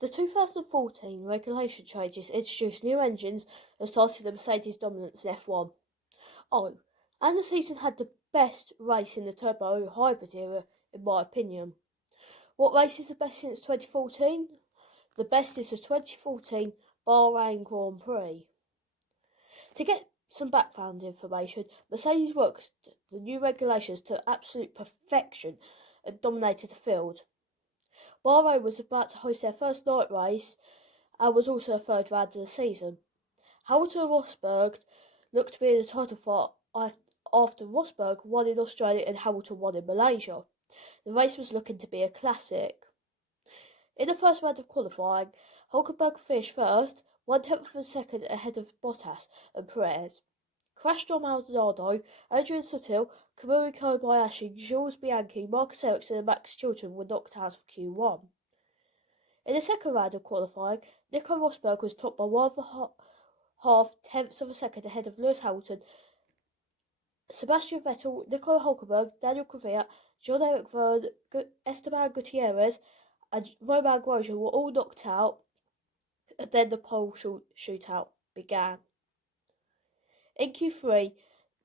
The 2014 regulation changes introduced new engines and started the Mercedes dominance in F1. Oh, and the season had the best race in the turbo hybrid era, in my opinion. What race is the best since 2014? The best is the 2014 Bahrain Grand Prix. To get some background information, Mercedes worked the new regulations to absolute perfection and dominated the field. Bahrain was about to host their first night race and was also a third round of the season. Hamilton and Rosberg looked to be in the title fight after Rosberg won in Australia and Hamilton won in Malaysia. The race was looking to be a classic. In the first round of qualifying, Hulkenberg finished first, 1/10 of a second ahead of Bottas and Perez. Crash Maldonado, Adrian Sutil, Kamui Kobayashi, Jules Bianchi, Marcus Ericsson and Max Chilton were knocked out of Q1. In the second round of qualifying, Nico Rosberg was topped by 1.5 tenths of a second ahead of Lewis Hamilton. Sebastian Vettel, Nico Hulkenberg, Daniel Kvyat, Jean-Eric Vergne, Esteban Gutierrez and Romain Grosjean were all knocked out, and then the pole shootout began. In Q3,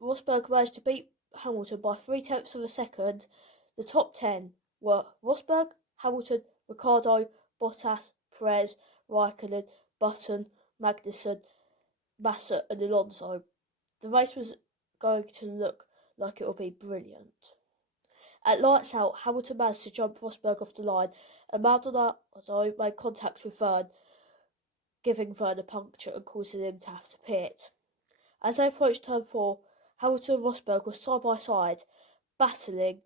Rosberg managed to beat Hamilton by 3/10 of a second. The top 10 were Rosberg, Hamilton, Ricciardo, Bottas, Perez, Raikkonen, Button, Magnussen, Massa and Alonso. The race was going to look like it would be brilliant. At lights out, Hamilton managed to jump Rosberg off the line and Maldonado made contact with Vergne, giving Vergne a puncture and causing him to have to pit. As they approached turn 4, Hamilton and Rosberg were side by side, battling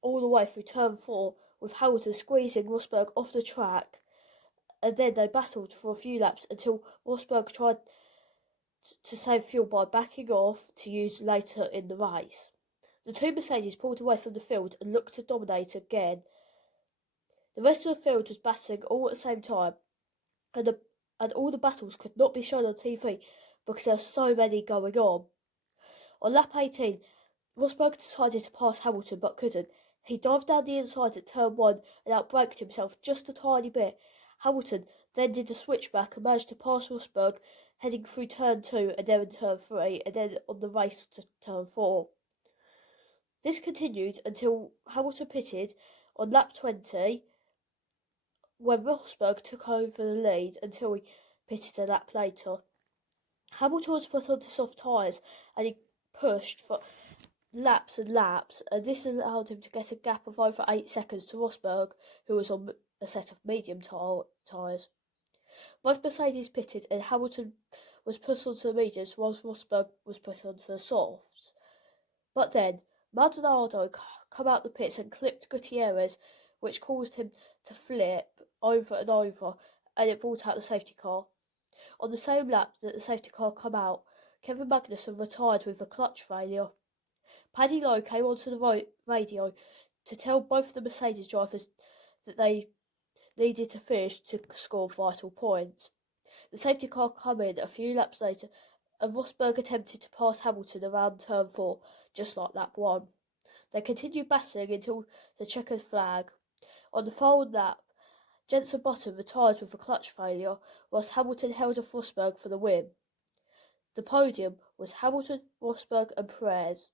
all the way through turn 4, with Hamilton squeezing Rosberg off the track, and then they battled for a few laps until Rosberg tried to save fuel by backing off to use later in the race. The two Mercedes pulled away from the field and looked to dominate again. The rest of the field was battling all at the same time, and all the battles could not be shown on TV because there were so many going on. On lap 18, Rosberg decided to pass Hamilton but couldn't. He dived down the inside at turn 1 and outbraked himself just a tiny bit. Hamilton then did a switchback and managed to pass Rosberg, heading through turn 2 and then turn 3 and then on the race to turn 4. This continued until Hamilton pitted on lap 20, when Rosberg took over the lead until he pitted a lap later. Hamilton was put onto soft tyres and he pushed for laps and laps, and this allowed him to get a gap of over 8 seconds to Rosberg, who was on a set of medium tyres. Both Mercedes pitted and Hamilton was put onto the mediums whilst Rosberg was put onto the softs. But then Maldonado came out the pits and clipped Gutierrez, which caused him to flip over and over, and it brought out the safety car. On the same lap that the safety car came out, Kevin Magnussen retired with a clutch failure. Paddy Lowe came onto the radio to tell both the Mercedes drivers that they needed to finish to score vital points. The safety car came in a few laps later, and Rosberg attempted to pass Hamilton around turn 4, just like lap 1. They continued battling until the checkered flag. On the following lap, Jenson Button retired with a clutch failure, whilst Hamilton held off Rosberg for the win. The podium was Hamilton, Rosberg and Perez.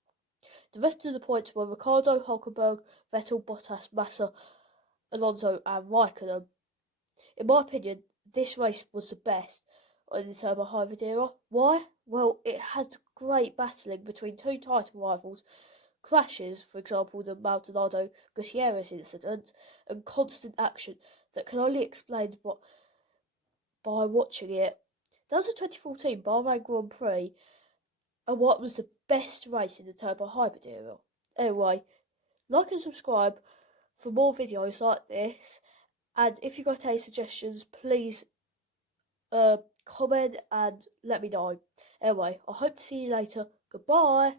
The rest of the points were Ricciardo, Hulkenberg, Vettel, Bottas, Massa, Alonso and Raikkonen. In my opinion, this race was the best in the turbo hybrid era. Why? Well, it had great battling between two title rivals, crashes, for example the Maldonado Gutierrez incident, and constant action that can only explain by watching it. That was the 2014 Bahrain Grand Prix, and what was the best race in the turbo hybrid era. Anyway, like and subscribe for more videos like this, and if you got any suggestions, please comment and let me know. Anyway, I hope to see you later. Goodbye.